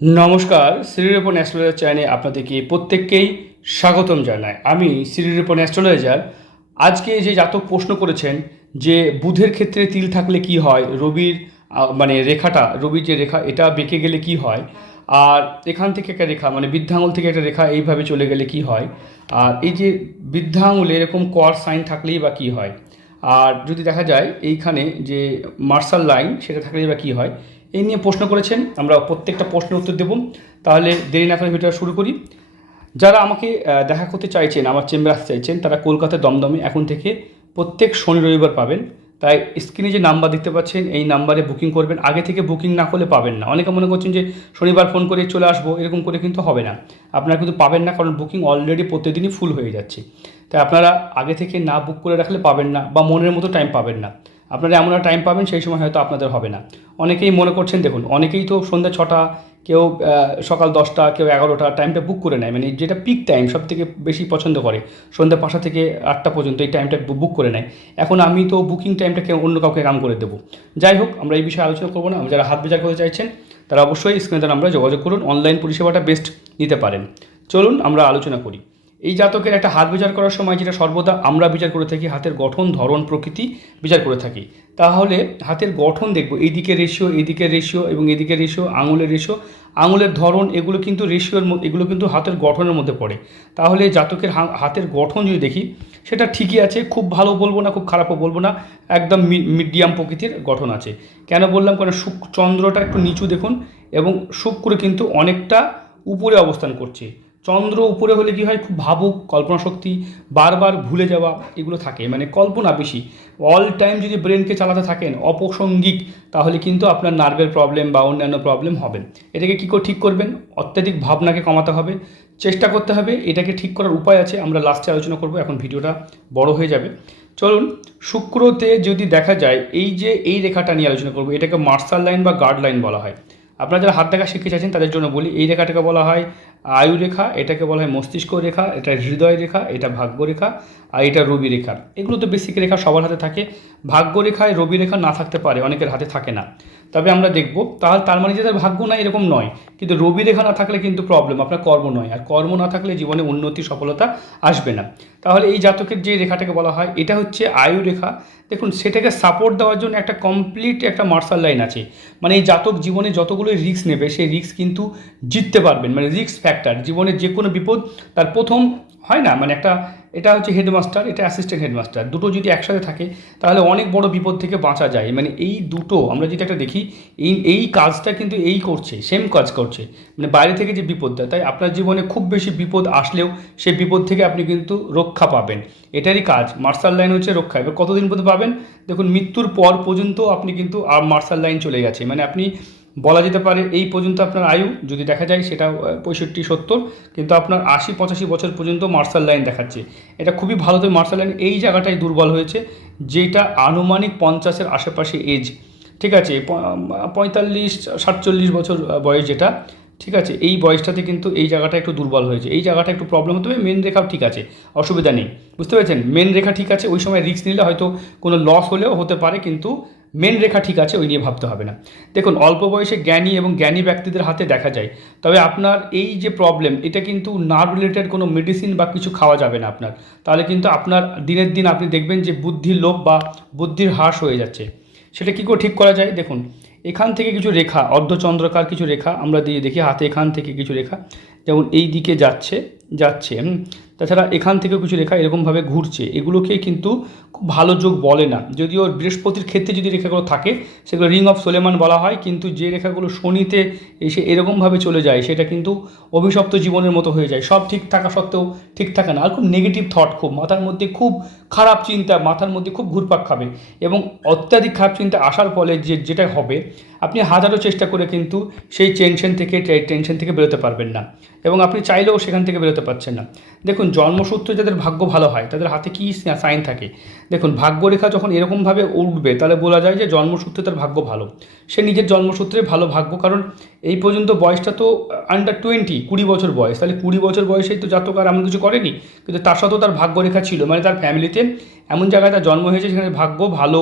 নমস্কার শ্রীরূপন অ্যাস্ট্রোলজার চ্যানেলে আপনাদেরকে প্রত্যেককেই স্বাগতম জানাই। আমি শ্রীরূপন অ্যাস্ট্রোলজার। আজকে যে জাতক প্রশ্ন করেছেন যে বুধের ক্ষেত্রে তিল থাকলে কি হয়, রবির মানে রেখাটা, রবির যে রেখা, এটা বেঁকে গেলে কি হয়, আর এখান থেকে একটা রেখা মানে বৃদ্ধাঙ্গুল থেকে একটা রেখা, এইভাবে চলে গেলে কি হয়, আর এই যে বৃদ্ধাঙ্গুলে এরকম কর সাইন থাকলেই বা কি হয় আর যদি দেখা যায় এইখানে যে মার্শাল লাইন সেটা থাকলে বা কী হয়? এই নিয়ে প্রশ্ন করেছেন, আমরা প্রত্যেকটা প্রশ্নের উত্তর দেব। তাহলে দেরি না করে ভিডিওটা শুরু করি। যারা আমাকে দেখা করতে চাইছেন, আমার চেম্বার আসতে চাইছেন, তারা কলকাতার দমদমে এখন থেকে প্রত্যেক শনি রবিবার পাবেন। তাই স্ক্রিনে যে নাম্বার দেখতে পাচ্ছেন, এই নাম্বারে বুকিং করবেন। আগে থেকে বুকিং না করলে পাবেন না। অনেকে মনে করছেন যে শনিবার ফোন করে চলে আসব, এরকম করে কিন্তু হবে না। আপনারা কিন্তু পাবেন না, কারণ বুকিং অলরেডি প্রতিদিনই ফুল হয়ে যাচ্ছে। তাই আপনারা আগে থেকে না বুক করে রাখলে পাবেন না বা মনের মতো টাইম পাবেন না। আপনারা এমন টাইম পাবেন সেই সময় হয়তো আপনাদের হবে না। অনেকেই মনে করছেন, দেখুন, অনেকেই তো সন্ধ্যা ছটা, কেউ সকাল দশটা, কেউ এগারোটা টাইমটা বুক করে নেয়। মানে যেটা পিক টাইম সব থেকে বেশি পছন্দ করে, সন্ধ্যা পাঁচটা থেকে আটটা পর্যন্ত এই টাইমটা বুক করে নেয়। এখন আমি তো বুকিং টাইমটাকে অন্য কাউকে কাম করে দেবো। যাই হোক, আমরা এই বিষয়ে আলোচনা করব না। যারা হাত বেজার করতে চাইছেন, তারা অবশ্যই স্ক্রিনে তারা আমরা যোগাযোগ করুন। অনলাইন পরিষেবাটা বেস্ট নিতে পারেন। চলুন, আমরা আলোচনা করি। এই জাতকের একটা হাত বিচার করার সময় যেটা সর্বদা আমরা বিচার করে থাকি, হাতের গঠন, ধরন, প্রকৃতি বিচার করে থাকি। তাহলে হাতের গঠন দেখব এইদিকে রেশিও এইদিকে রেশিও এবং এদিকে রেশিও আঙুলের রেশিও আঙুলের ধরন, এগুলো কিন্তু রেশিওর এগুলো কিন্তু হাতের গঠনের মধ্যে পড়ে। তাহলে জাতকের হাতের গঠন যদি দেখি, সেটা ঠিকই আছে, খুব ভালো বলব না, খুব খারাপও বলব না, একদম মিডিয়াম প্রকৃতির গঠন আছে। কেন বললাম? কারণ শুক চন্দ্রটা একটু নিচু দেখুন এবং শুক্র কিন্তু অনেকটা উপরে অবস্থান করছে। চন্দ্র উপরে হলে কি হয়? খুব ভাবুক কল্পনা শক্তি বারবার ভুলে যাওয়া এগুলো থাকে। মানে কল্পনা বেশি। অল টাইম যদি ব্রেনকে চালাতে থাকেন অপ্রাসঙ্গিক তাহলে কিন্তু আপনার নার্ভের প্রবলেম বা অন্যান্য প্রবলেম হবে। এটাকে কী করে ঠিক করবেন? অত্যাধিক ভাবনাকে কমাতে হবে। চেষ্টা করতে হবে। এটাকে ঠিক করার উপায় আছে। আমরা লাস্টে আলোচনা করব। এখন ভিডিওটা বড় হয়ে যাবে। চলুন, শুক্রতে যদি দেখা যায়, এই যে এই রেখাটা নিয়ে আলোচনা করব, এটাকে মার্শাল লাইন বা গার্ড লাইন বলা হয়। আপনারা যারা হাত দেখা শিখতে চাইছেন, তাদের জন্য বলি, এই রেখাটাকে বলা হয় আয়ু রেখা এটাকে বলা হয় মস্তিষ্ক রেখা এটা হৃদয় রেখা এটা ভাগ্য রেখা। আর এটা রবি রেখা। এগুলো তো বেসিক রেখা সবার হাতে থাকে। ভাগ্য রেখায় রবি রেখা না থাকতে পারে, অনেকের হাতে থাকে না। তবে আমরা দেখব, তাহলে তার মানে যে তার ভাগ্য নাই এরকম নয়। কিন্তু রবি রেখা না থাকলে কিন্তু প্রবলেম আপনার কর্ম নয়। আর কর্ম না থাকলে জীবনে উন্নতি, সফলতা আসবে না। তাহলে এই জাতকের যে রেখাটাকে বলা হয়, এটা হচ্ছে আয়ু রেখা। দেখুন, সেটাকে সাপোর্ট দেওয়ার জন্য একটা কমপ্লিট একটা মার্শাল লাইন আছে। মানে এই জাতক জীবনে যতগুলো রিস্ক নেবে, সেই রিস্ক কিন্তু জিততে পারবেন। মানে রিস্ক ফ্যাক্টর জীবনের যে কোনো বিপদ, তার প্রথম হয় না? মানে একটা, এটা হচ্ছে হেডমাস্টার এটা অ্যাসিস্ট্যান্ট হেডমাস্টার দুটো যদি একসাথে থাকে, তাহলে অনেক বড় বিপদ থেকে বাঁচা যায়। মানে এই দুটো, আমরা যেটা একটা দেখি, এই এই কাজটা কিন্তু এই করছে সেম কাজ করছে। মানে বাইরে থেকে যে বিপদটা, তাই আপনার জীবনে খুব বেশি বিপদ আসলেও সেই বিপদ থেকে আপনি কিন্তু রক্ষা পাবেন। এটারই কাজ মার্শাল লাইন হচ্ছে রক্ষা। এবার কতদিন পর্যন্ত পাবেন? দেখুন, মৃত্যুর পর পর্যন্ত আপনি কিন্তু মার্শাল লাইন চলে গেছে। মানে আপনি বলা যেতে পারে এই পর্যন্ত আপনার আয়ু, যদি দেখা যায় সেটা পঁয়ষট্টি, সত্তর, কিন্তু আপনার আশি, পঁচাশি বছর পর্যন্ত মার্শাল লাইন দেখাচ্ছে। এটা খুবই ভালো তো মার্শাল লাইন, এই জায়গাটাই দুর্বল হয়েছে, যেটা আনুমানিক পঞ্চাশের আশেপাশে এজ ঠিক আছে পঁয়তাল্লিশ, সাতচল্লিশ বছর বয়স যেটা, ঠিক আছে, এই বয়সটাতে কিন্তু এই জায়গাটা একটু দুর্বল হয়েছে। এই জায়গাটা একটু প্রবলেম হতে হবে মেন রেখাও ঠিক আছে, অসুবিধা নেই। বুঝতে পেরেছেন? মেন রেখা ঠিক আছে, ওই সময় রিস্ক নিলে হয়তো কোনো লস হলেও হতে পারে, কিন্তু মেন রেখা ঠিক আছে, ওই নিয়ে ভাবতে হবে না। দেখুন, অল্প বয়সে জ্ঞানী এবং জ্ঞানী ব্যক্তিদের হাতে দেখা যায়, তবে আপনার এই যে প্রবলেম এটা কিন্তু নার্ভ রিলেটেড কোনো মেডিসিন বা কিছু খাওয়া যাবে না আপনার। তাহলে কিন্তু আপনার দিনের দিন আপনি দেখবেন যে বুদ্ধির লোভ বা বুদ্ধির হ্রাস হয়ে যাচ্ছে। সেটা কী করে ঠিক করা যায়? দেখুন, এখান থেকে কিছু রেখা, অর্ধচন্দ্রকার কিছু রেখা আমরা দিয়ে দেখি, হাতে এখান থেকে কিছু রেখা, যেমন এই দিকে যাচ্ছে যাচ্ছে। তাছাড়া এখান থেকেও কিছু রেখা এরকমভাবে ঘুরছে। এগুলোকে কিন্তু খুব ভালো যোগ বলে না। যদিও বৃহস্পতির ক্ষেত্রে যদি রেখাগুলো থাকে, সেগুলো রিং অফ সোলেমান বলা হয়, কিন্তু যে রেখাগুলো শনিতে এসে এরকমভাবে চলে যায়, সেটা কিন্তু অভিশপ্ত জীবনের মতো হয়ে যায়। সব ঠিক থাকা সত্ত্বেও ঠিক থাকে না। আর খুব নেগেটিভ থট খুব মাথার মধ্যে খুব খারাপ চিন্তা, মাথার মধ্যে খুব ঘুরপাক খাবে। এবং অত্যাধিক খারাপ চিন্তা আসার ফলে যে যেটা হবে, আপনি হাজারো চেষ্টা করে কিন্তু সেই টেনশন থেকে টেনশন থেকে বেরোতে পারবেন না। এবং আপনি চাইলেও সেখান থেকে বেরোতে পারছেন না। দেখুন জন্মসূত্রে যাদের ভাগ্য ভালো হয়, তাদের হাতে কী সাইন থাকে? দেখুন, ভাগ্যরেখা যখন এরকমভাবে উঠবে, তাহলে বলা যায় যে জন্মসূত্রে তার ভাগ্য ভালো। সে নিজের জন্মসূত্রে ভালো ভাগ্য, কারণ এই পর্যন্ত বয়সটা তো আন্ডার টোয়েন্টি কুড়ি বছর বয়স। তাহলে কুড়ি বছর বয়সেই তো জাতক আর এমন কিছু করেনি, কিন্তু তার সাথেও তার ভাগ্যরেখা ছিল। মানে তার ফ্যামিলিতে এমন জায়গায় তার জন্ম হয়েছে, যেখানে ভাগ্য ভালো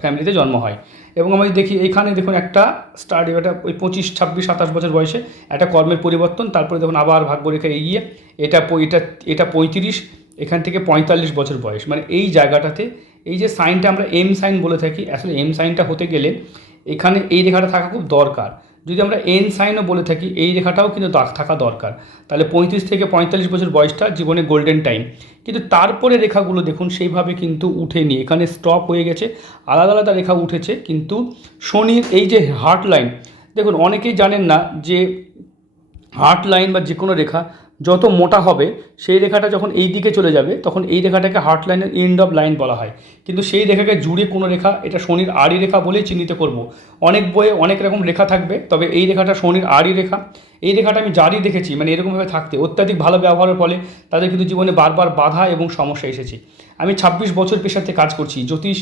ফ্যামিলিতে জন্ম হয়। এবং আমি দেখি এখানে দেখুন একটা স্টার্ট এটা ওই পঁচিশ, ছাব্বিশ, সাতাশ বছর বয়সে একটা কর্মের পরিবর্তন, তারপরে দেখুন আবার ভাগ্য ভাগ্যরেখা এগিয়ে, এটা এটা এটা পঁয়ত্রিশ, এখান থেকে পঁয়তাল্লিশ বছর বয়স। মানে এই জায়গাটাতে এই যে সাইনটা আমরা এম সাইন বলে থাকি, আসলে এম সাইনটা হতে গেলে এখানে এই রেখাটা থাকা খুব দরকার। যদি আমরা এন সাইনও বলে থাকি, এই রেখাটাও কিন্তু দাগ থাকা দরকার। তাহলে পঁয়ত্রিশ থেকে পঁয়তাল্লিশ বছর বয়সটা জীবনে গোল্ডেন টাইম কিন্তু তারপরে রেখাগুলো দেখুন, সেইভাবে কিন্তু উঠেনি। এখানে স্টপ হয়ে গেছে, আলাদা আলাদা রেখা উঠেছে, কিন্তু শনির এই যে হার্ট লাইন দেখুন, অনেকেই জানেন না যে হার্ট লাইন বা যে কোনো রেখা যত মোটা হবে, সেই রেখাটা যখন এই দিকে চলে যাবে, তখন এই রেখাটাকে হার্ট লাইনের এন্ড অফ লাইন বলা হয়। কিন্তু সেই রেখাকে জুড়ে কোনো রেখা, এটা শনির আড়ি রেখা বলেই চিহ্নিত করব। অনেক বইয়ে অনেক রকম রেখা থাকবে, তবে এই রেখাটা শনির আড়ি রেখা। এই রেখাটা আমি জারি দেখেছি মানে এরকমভাবে থাকতে। অত্যাধিক ভালো ব্যবহারের ফলে তাদের কিন্তু জীবনে বারবার বাধা এবং সমস্যা এসেছে। আমি ছাব্বিশ বছর পেশাতে কাজ করছি। জ্যোতিষ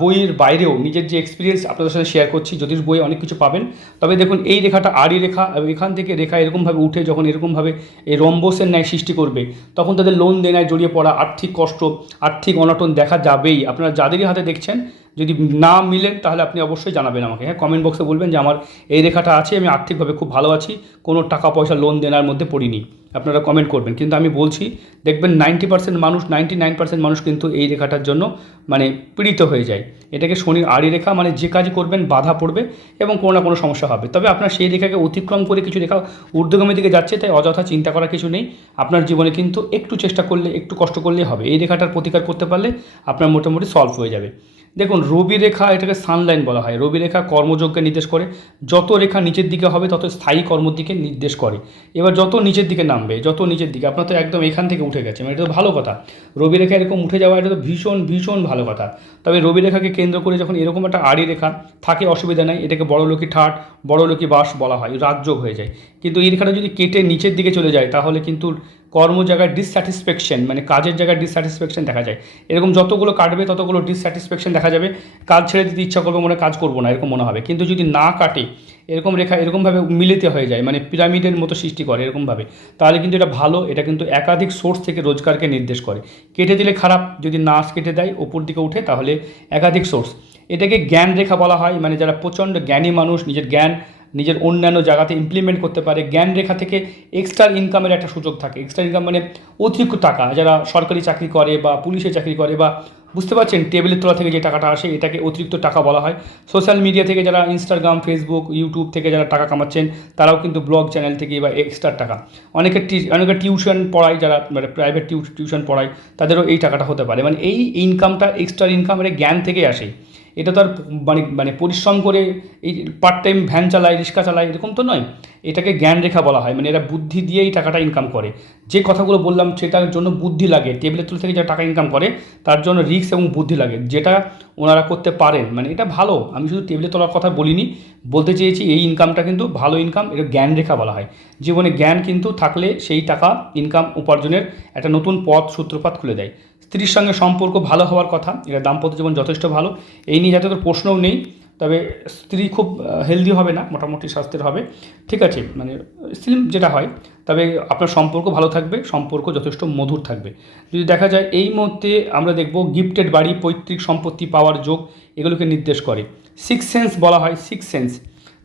বইয়ের বাইরেও নিজের যে এক্সপিরিয়েন্স আপনাদের সাথে শেয়ার করছি, জ্যোতিষ বইয়ে অনেক কিছু পাবেন। তবে দেখুন, এই রেখাটা আড়ি রেখা এখান থেকে রেখা এরকমভাবে উঠে যখন এরকমভাবে এই রম্বসের ন্যায় সৃষ্টি করবে, তখন তাদের লোন দেনায় জড়িয়ে পড়া আর্থিক কষ্ট, আর্থিক অনটন দেখা যাবেই। আপনারা যাদেরই হাতে দেখছেন, যদি না মিলেন তাহলে আপনি অবশ্যই জানাবেন আমাকে। হ্যাঁ কমেন্ট বক্সে বলবেন যে আমার এই রেখাটা আছে, আমি আর্থিকভাবে খুব ভালো আছি, কোনো টাকা পয়সা লোন দেনার মধ্যে পড়িনি। আপনারা কমেন্ট করবেন। কিন্তু আমি বলছি, দেখবেন নাইনটি পার্সেন্ট মানুষ নাইনটি নাইন পার্সেন্ট মানুষ কিন্তু এই রেখাটার জন্য মানে পীড়িত হয়ে যায়। এটাকে শনির আড়ি রেখা মানে যে কাজ করবেন, বাধা পড়বে এবং কোনো না কোনো সমস্যা হবে। তবে আপনার সেই রেখাকে অতিক্রম করে কিছু রেখা ঊর্ধ্বগামী দিকে যাচ্ছে, তাই অযথা চিন্তা করার কিছু নেই। আপনার জীবনে কিন্তু একটু চেষ্টা করলে, একটু কষ্ট করলেই হবে। এই রেখাটার প্রতিকার করতে পারলে আপনার মোটামুটি সলভ হয়ে যাবে। দেখুন, রবি রেখা এটাকে সানলাইন বলা হয়। রবি রেখা কর্মযোগকে নির্দেশ করে। যত রেখা নিচের দিকে হবে, তত স্থায়ী কর্মর দিকে নির্দেশ করে। এবার যত নিচের দিকে নামবে, যত নিচের দিকে, আপনার তো একদম এখান থেকে উঠে গেছে মানে এটা তো ভালো কথা। রবি রেখা এরকম উঠে যাওয়া, এটা তো ভীষণ ভীষণ ভালো কথা। তবে রবি রেখাকে কেন্দ্র করে যখন এরকম একটা আড়ি রেখা থাকে, অসুবিধা নেই। এটাকে বড় ঠাট, বড় লোকি বাস বলা হয়, রাজযোগ হয়ে যায়। কিন্তু এই রেখাটা যদি কেটে নিচের দিকে চলে যায়, তাহলে কিন্তু কর্ম জায়গায় ডিসস্যাটিসফ্যাকশন মানে কাজের জায়গায় ডিসস্যাটিসফ্যাকশন দেখা যায়। এরকম যতগুলো কাটবে, ততগুলো ডিসস্যাটিসফ্যাকশন দেখা যাবে। কাজ ছেড়ে দিতে ইচ্ছা করবে মনে কাজ করব না, এরকম মনে হবে। কিন্তু যদি না কাটে, এরকম রেখা, এরকমভাবে মিলিত হয়ে যায় মানে পিরামিডের মতো সৃষ্টি করে এরকমভাবে, তাহলে কিন্তু এটা ভালো, এটা কিন্তু একাধিক সোর্স থেকে রোজগারকে নির্দেশ করে। কেটে দিলে খারাপ, যদি না কেটে দেয় ওপর দিকে উঠে, তাহলে একাধিক সোর্স এটাকে জ্ঞান রেখা বলা হয় মানে যারা প্রচণ্ড জ্ঞানী মানুষ, নিজের জ্ঞান নিজের অন্যান্য জায়গাতে ইমপ্লিমেন্ট করতে পারে। জ্ঞান রেখা থেকে এক্সট্রা ইনকামের একটা সুযোগ থাকে। এক্সট্রা ইনকাম মানে অতিরিক্ত টাকা। যারা সরকারি চাকরি করে বা পুলিশে চাকরি করে বা বুঝতে পারছেন টেবিলের তলা থেকে যে টাকাটা আসে, এটাকে অতিরিক্ত টাকা বলা হয়। সোশ্যাল মিডিয়া থেকে যারা ইনস্টাগ্রাম ফেসবুক ইউটিউব থেকে যারা টাকা কামাচ্ছেন, তারাও কিন্তু ব্লগ চ্যানেল থেকে বা এক্সট্রা টাকা। অনেকে অনেকে টিউশন পড়ায়, যারা মানে প্রাইভেট টিউশন পড়ায়, তাদেরও এই টাকাটা হতে পারে। মানে এই ইনকামটা এক্সট্রা ইনকাম মানে জ্ঞান থেকে আসে। এটা তো আর মানে মানে পরিশ্রম করে এই পার্ট টাইম ভ্যান চালায়, রিক্সা চালায়, এরকম তো নয়। এটাকে জ্ঞান রেখা বলা হয় মানে এরা বুদ্ধি দিয়ে এই টাকাটা ইনকাম করে। যে কথাগুলো বললাম, সেটার জন্য বুদ্ধি লাগে। টেবিলের তুলে থেকে যা টাকা ইনকাম করে, তার জন্য রিস্ক এবং বুদ্ধি লাগে। যেটা ওনারা করতে পারেন মানে এটা ভালো। আমি শুধু টেবিলে তোলার কথা বলিনি, বলতে চেয়েছি এই ইনকামটা কিন্তু ভালো ইনকাম এটা জ্ঞান রেখা বলা হয়। জীবনে জ্ঞান কিন্তু থাকলে সেই টাকা ইনকাম উপার্জনের একটা নতুন পথ, সূত্রপাত খুলে দেয়। স্ত্রীর সঙ্গে সম্পর্ক ভালো হওয়ার কথা এটা দাম্পত্য জীবন যথেষ্ট ভালো। এই নিয়ে যাতে তোর প্রশ্নও নেই, তবে স্ত্রী খুব হেলদি হবে না, মোটামুটি স্বাস্থ্যের হবে। ঠিক আছে মানে স্লিম যেটা হয়, তবে আপনার সম্পর্ক ভালো থাকবে, সম্পর্ক যথেষ্ট মধুর থাকবে। যদি দেখা যায় এই মুহূর্তে আমরা দেখব গিফটেড বাড়ি, পৈতৃক সম্পত্তি পাওয়ার যোগ, এগুলোকে নির্দেশ করে। সিক্স সেন্স বলা হয় সিক্স সেন্স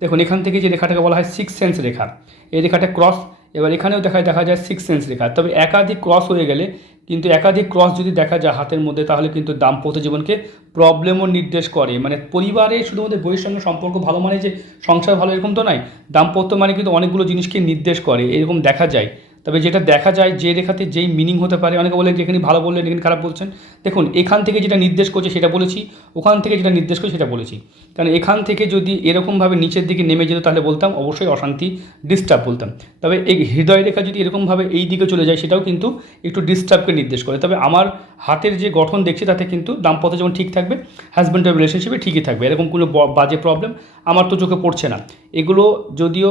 দেখুন, এখান থেকে যে রেখাটাকে বলা হয় সিক্স সেন্স রেখা। এই রেখাটা ক্রস এবার এখানেও দেখা দেখা যায় সিক্স সেন্স রেখা। তবে একাধিক ক্রস হয়ে গেলে কিন্তু একাধিক ক্রস যদি দেখা যায় হাতের মধ্যে, তাহলে কিন্তু দাম্পত্য জীবনকে প্রবলেমও নির্দেশ করে। মানে পরিবারে শুধুমাত্র বইয়ের সঙ্গে সম্পর্ক ভালো মানে যে সংসার ভালো এরকম তো নয়, দাম্পত্য মানে কিন্তু অনেকগুলো জিনিসকে নির্দেশ করে, এরকম দেখা যায়। তবে যেটা দেখা যায়, যে রেখাতে যেই মিনিং হতে পারে, অনেকে বলে যেখানে ভালো বললেন, এখানে খারাপ বলছেন। দেখুন, এখান থেকে যেটা নির্দেশ করছে সেটা বলেছি, ওখান থেকে যেটা নির্দেশ করছে সেটা বলেছি। কারণ এখান থেকে যদি এরকমভাবে নিচের দিকে নেমে যেত তাহলে বলতাম, অবশ্যই অশান্তি ডিস্টার্ব বলতাম। তবে এই হৃদয় রেখা যদি এরকমভাবে এই দিকে চলে যায়, সেটাও কিন্তু একটু ডিস্টার্বকে নির্দেশ করে। তবে আমার হাতের যে গঠন দেখছি, তাতে কিন্তু দাম্পত্য যেমন ঠিক থাকবে হাজব্যান্ড রিলেশনশিপে ঠিকই থাকবে। এরকম কোনো বাজে প্রবলেম আমার তো চোখে পড়ছে না। এগুলো যদিও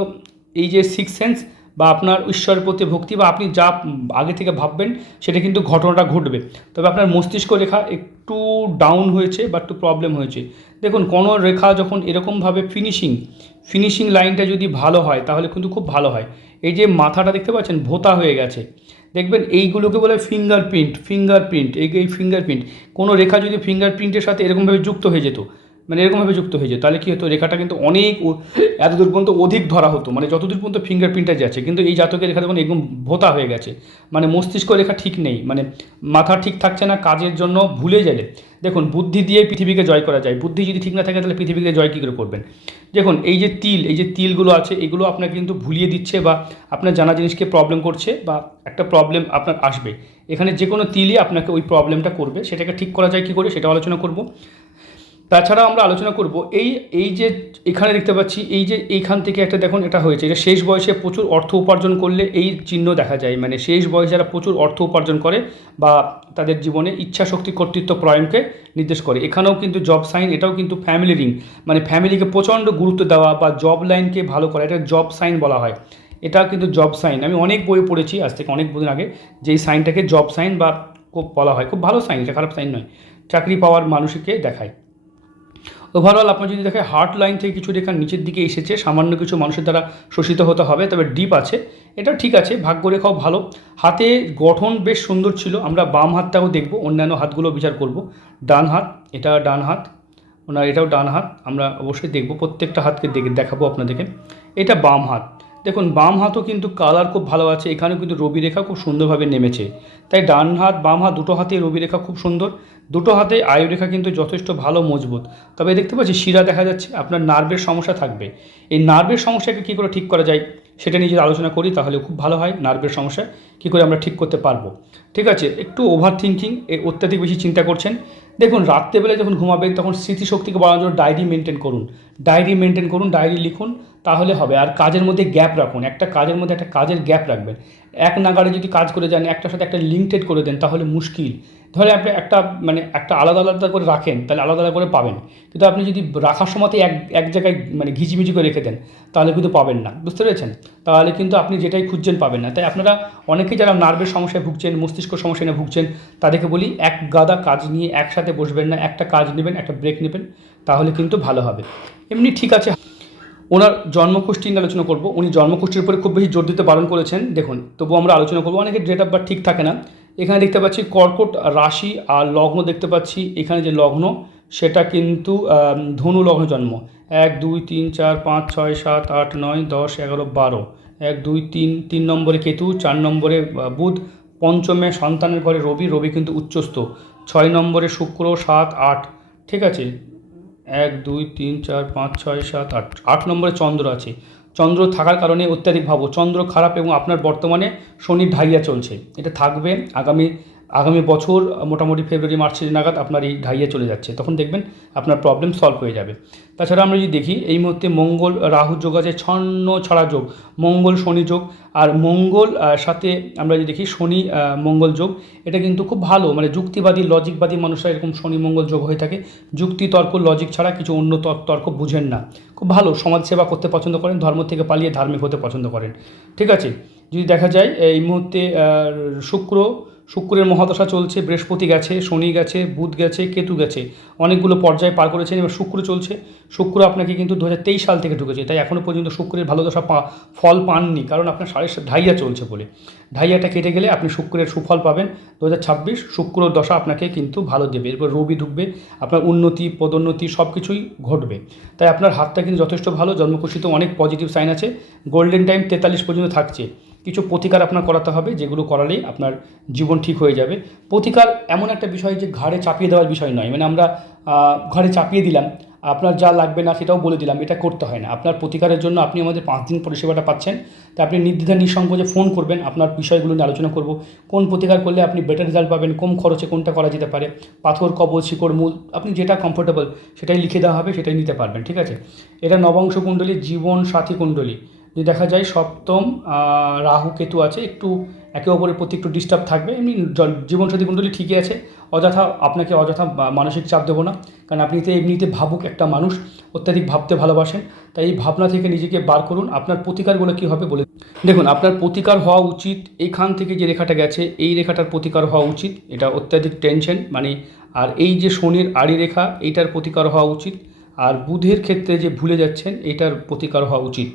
এই যে সিক্স সেন্স বা আপনার ঈশ্বরের প্রতি ভক্তি বা আপনি যা আগে থেকে ভাববেন, সেটা কিন্তু ঘটনাটা ঘটবে। তবে আপনার মস্তিষ্ক রেখা একটু ডাউন হয়েছে বা একটু প্রবলেম হয়েছে। দেখুন, কোনো রেখা যখন এরকমভাবে ফিনিশিং ফিনিশিং লাইনটা যদি ভালো হয়, তাহলে কিন্তু খুব ভালো হয়। এই যে মাথাটা দেখতে পাচ্ছেন, ভোতা হয়ে গেছে। দেখবেন, এইগুলোকে বলে ফিঙ্গারপ্রিন্ট ফিঙ্গারপ্রিন্ট এই এই ফিঙ্গারপ্রিন্ট কোনো রেখা যদি ফিঙ্গারপ্রিন্টের সাথে এরকমভাবে যুক্ত হয়ে যেত মানে এরকমভাবে যুক্ত হয়ে যেত তাহলে কী হতো? রেখাটা কিন্তু অনেক ও- এত দূর পর্যন্ত অধিক ধরা হতো। মানে যতদূর পর্যন্ত ফিঙ্গারপ্রিন্টটা যাচ্ছে। কিন্তু এই জাতকের রেখা দেখুন, একদম ভোতা হয়ে গেছে। মানে মস্তিষ্ক রেখা ঠিক নেই। মানে মাথা ঠিক থাকছে না কাজের জন্য ভুলে গেলে। দেখুন, বুদ্ধি দিয়ে পৃথিবীকে জয় করা যায়। বুদ্ধি যদি ঠিক না থাকে, তাহলে পৃথিবীকে জয় কী করে করবেন? দেখুন, এই যে তিল, এই যে তিলগুলো আছে, এগুলো আপনাকে কিন্তু ভুলিয়ে দিচ্ছে বা আপনার জানা জিনিসকে প্রবলেম করছে বা একটা প্রবলেম আপনার আসবে। এখানে যে কোনো তিলই আপনাকে ওই প্রবলেমটা করবে। সেটাকে ঠিক করা যায় কী করে? সেটা আলোচনা করব। তাছাড়া আমরা আলোচনা করব এই এই যে এখানে দেখতে পাচ্ছি, এই যে এইখান থেকে একটা দেখুন এটা হয়েছে, এটা শেষ বয়সে প্রচুর অর্থ উপার্জন করলে এই চিহ্ন দেখা যায়। মানে শেষ বয়সে যারা প্রচুর অর্থ উপার্জন করে বা তাদের জীবনে ইচ্ছা শক্তি কর্তৃত্ব প্রয়ণকে নির্দেশ করে। এখানেও কিন্তু জব সাইন এটাও কিন্তু ফ্যামিলি রিং মানে ফ্যামিলিকে প্রচণ্ড গুরুত্ব দেওয়া বা জব লাইনকে ভালো করা, এটা জব সাইন বলা হয়। এটা কিন্তু জব সাইন আমি অনেক বই পড়েছি আজ থেকে অনেক দিন আগে যে এই সাইনটাকে জব সাইন বা খুব বলা হয়। খুব ভালো সাইন এটা খারাপ সাইন নয়। চাকরি পাওয়ার মানুষকে দেখায়। ওভারঅল আপনার যদি দেখে হার্ট লাইন থেকে কিছু রেখা নিচের দিকে এসেছে, সামান্য কিছু মানুষের দ্বারা শোষিত হতে হবে, তবে ডিপ আছে। এটা ঠিক আছে, ভাগ্যরেখাও ভালো। হাতে গঠন বেশ সুন্দর ছিল, আমরা বাম হাতটাও দেখব, অন্যান্য হাতগুলো বিচার করব। ডান হাত, এটা ডান হাত, ওনার এটাও ডান হাত, আমরা অবশ্যই দেখব, প্রত্যেকটা হাতকে দেখে দেখাবো আপনাদেরকে। এটা বাম হাত। দেখুন, বাম হাতও কিন্তু কালার খুব ভালো আছে, এখানেও কিন্তু রবি রেখা খুব সুন্দরভাবে নেমেছে। তাই ডান হাত, বাম হাত, দুটো হাতে রবি রেখা খুব সুন্দর। দুটো হাতে আয়ু রেখা কিন্তু যথেষ্ট ভালো মজবুত। তবে দেখতে পাচ্ছি শিরা দেখা যাচ্ছে, আপনার নার্ভের সমস্যা থাকবে। এই নার্ভের সমস্যাকে কী করে ঠিক করা যায় সেটা নিয়ে যদি আলোচনা করি তাহলে খুব ভালো হয় নার্ভের সমস্যা, কী করে আমরা ঠিক করতে পারব। ঠিক আছে, একটু ওভার থিঙ্কিং অত্যাধিক বেশি চিন্তা করছেন। দেখুন রাত্রেবেলা যখন ঘুমাবেন তখন স্মৃতিশক্তিকে বাড়ানোর জন্য ডায়েরি মেনটেন করুন। ডায়েরি মেনটেন করুন ডায়েরি লিখুন, তাহলে হবে। আর কাজের মধ্যে গ্যাপ রাখুন, একটা কাজের মধ্যে একটা কাজের গ্যাপ রাখবেন। এক নাগারে যদি কাজ করে যান, একটার সাথে একটা লিঙ্কটেড করে দেন, তাহলে মুশকিল। ধরে আপনি একটা মানে একটা আলাদা আলাদা করে রাখেন, তাহলে আলাদা আলাদা করে পাবেন। কিন্তু আপনি যদি রাখার সময়তে এক এক জায়গায় মানে ঘিচিমিচি করে রেখে দেন, তাহলে কিন্তু পাবেন না। বুঝতে পেরেছেন? তাহলে কিন্তু আপনি যেটাই খুঁজছেন পাবেন না। তাই আপনারা অনেকেই যারা নার্ভের সমস্যায় ভুগছেন, মস্তিষ্ক সমস্যা নিয়ে ভুগছেন, তাদেরকে বলি এক গাদা কাজ নিয়ে একসাথে বসবেন না, একটা কাজ নেবেন, একটা ব্রেক নেবেন, তাহলে কিন্তু ভালো হবে। এমনি ঠিক আছে। ওনার জন্মকুষ্ঠী নিয়ে আলোচনা করব। উনি জন্মকুষ্ঠীর উপরে খুব বেশি জোর দিতে বারণ করেছেন। দেখুন, তবুও আমরা আলোচনা করব। অনেকের ডেট অফ বার্থ ঠিক থাকে না। এখানে দেখতে পাচ্ছি কর্কট রাশি আর লগ্ন দেখতে পাচ্ছি। এখানে যে লগ্ন, সেটা কিন্তু ধনু লগ্ন জন্ম। এক, দুই, তিন, চার, পাঁচ, ছয়, সাত, আট, নয়, দশ, এগারো, বারো। এক, দুই, তিন তিন নম্বরে কেতু, চার নম্বরে বুধ, পঞ্চমে সন্তানের ঘরে রবি রবি কিন্তু উচ্চস্থ। ছয় নম্বরে শুক্র, সাত, আট। ঠিক আছে? এক, দুই, তিন, চার, পাঁচ, ছয়, সাত, আট। আট নম্বরে চন্দ্র আছে। চন্দ্র থাকার কারণে অত্যাধিক ভাবো চন্দ্র খারাপ এবং আপনার বর্তমানে শনির ঢাইয়া চলছে। এটা থাকবে আগামী আগামী বছর, মোটামুটি ফেব্রুয়ারি মার্চের নাগাদ আপনার এই ঢাইয়ে চলে যাচ্ছে। তখন দেখবেন আপনার প্রবলেম সলভ হয়ে যাবে। তাছাড়া আমরা যদি দেখি, এই মুহূর্তে মঙ্গল রাহু যোগ আছে, ছন্ন ছড়া যোগ, মঙ্গল শনি যোগ, আর মঙ্গল সাথে আমরা যদি দেখি শনি মঙ্গল যোগ, এটা কিন্তু খুব ভালো মানে যুক্তিবাদী লজিকবাদী মানুষরা এরকম শনি, মঙ্গল যোগ হয়ে থাকে। যুক্তি, তর্ক লজিক ছাড়া কিছু অন্য তর- তর্ক বুঝেন না। খুব ভালো, সমাজসেবা করতে পছন্দ করেন, ধর্ম থেকে পালিয়ে ধার্মিক হতে পছন্দ করেন। ঠিক আছে? যদি দেখা যায়, এই মুহূর্তে শুক্র শুক্রের মহাদশা চলছে, বৃহস্পতি গেছে, শনি গেছে, বুধ গেছে, কেতু গেছে। অনেকগুলো পর্যায়ে পার করেছেন, এবার শুক্র চলছে। শুক্র আপনাকে কিন্তু দু হাজার তেইশ সাল থেকে ঢুকেছে, তাই এখনও পর্যন্ত শুক্রের ভালো দশা পা, ফল পাননি, কারণ আপনার সাড়ে ঢাইয়া চলছে বলে। ঢাইয়াটা কেটে গেলে আপনি শুক্রের সুফল পাবেন। দু শুক্র দশা আপনাকে কিন্তু ভালো দেবে, এরপর রবি ঢুকবে, আপনার উন্নতি, পদোন্নতি সব কিছুই ঘটবে। তাই আপনার হাতটা কিন্তু যথেষ্ট ভালো জন্মকুশিতে অনেক পজিটিভ সাইন আছে। গোল্ডেন টাইম তেতাল্লিশ পর্যন্ত থাকছে। কিছু প্রতিকার আপনার করাতে হবে, যেগুলো করালেই আপনার জীবন ঠিক হয়ে যাবে। প্রতিকার এমন একটা বিষয় যে ঘাড়ে চাপিয়ে দেওয়ার বিষয় নয়। মানে আমরা ঘাড়ে চাপিয়ে দিলাম, আপনার যা লাগবে না সেটাও বলে দিলাম, এটা করতে হয় না। আপনার প্রতিকারের জন্য আপনি আমাদের পাঁচ দিন পরিষেবাটা পাচ্ছেন। তা আপনি নির্দ্বিধা নিঃসংকোচে ফোন করবেন, আপনার বিষয়গুলো নিয়ে আলোচনা করব। কোন প্রতিকার করলে আপনি বেটার রেজাল্ট পাবেন কম খরচে কোনটা করা যেতে পারে, পাথর কবচ শিকড়, মূল, আপনি যেটা কমফোর্টেবল সেটাই লিখে দেওয়া হবে, সেটাই নিতে পারবেন, ঠিক আছে? এটা নবাংশ কুণ্ডলী জীবন সাথী কুণ্ডলী। যদি দেখা যায় সপ্তম রাহু কেতু আছে, একটু একে অপরের প্রতি একটু ডিস্টার্ব থাকবে। এমনি জীবনসাথী কুণ্ডলী ঠিকই আছে। অযথা আপনাকে অযথা মানসিক চাপ দেবো না। কারণ আপনি তো এমনিতে ভাবুক একটা মানুষ, অত্যাধিক ভাবতে ভালোবাসেন। তাই এই ভাবনা থেকে নিজেকে বার করুন। আপনার প্রতিকারগুলো কী হবে বলে দেখুন, আপনার প্রতিকার হওয়া উচিত। এইখান থেকে যে রেখাটা গেছে, এই রেখাটার প্রতিকার হওয়া উচিত। এটা অত্যাধিক টেনশন মানে আর এই যে শনির আড়ি রেখা, এইটার প্রতিকার হওয়া উচিত। আর বুধের ক্ষেত্রে যে ভুলে যাচ্ছেন, এইটার প্রতিকার হওয়া উচিত।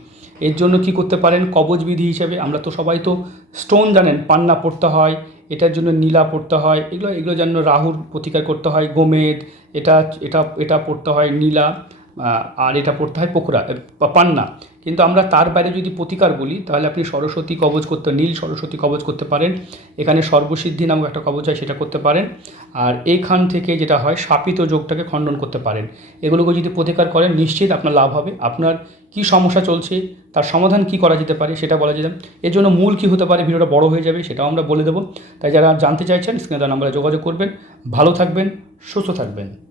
এর জন্য কি করতে পারেন? কবচ বিধি হিসেবে। আমরা তো সবাই তো স্টোন জানেন, পান্না পড়তে হয়, এটার জন্য নীলা পড়তে হয়, এগুলো এগুলো জন্য রাহুর প্রতিকার করতে হয়, গোমেদ, এটা এটা এটা পড়তে হয় নীলা। আর এটা পড়তে হয় পোখরা পান্না। কিন্তু আমরা তার বাইরে যদি প্রতিকার বলি, তাহলে আপনি সরস্বতী কবচ করতে, নীল সরস্বতী কবচ করতে পারেন। এখানে সর্বসিদ্ধি নামক একটা কবচ হয়, সেটা করতে পারেন। আর এইখান থেকে যেটা হয়, শাপিত যোগটাকে খণ্ডন করতে পারেন। এগুলোকে যদি প্রতিকার করেন, নিশ্চিত আপনার লাভ হবে। আপনার কি সমস্যা চলছে, তার সমাধান কি করা যেতে পারে, সেটা বলা যেতে এর জন্য মূল কি হতে পারে, ভিডিওটা বড় হয়ে যাবে, সেটাও আমরা বলে দেবো। তাই যারা জানতে চাইছেন, স্ক্রিনে দেওয়া নাম্বারে যোগাযোগ করবেন। ভালো থাকবেন, সুস্থ থাকবেন।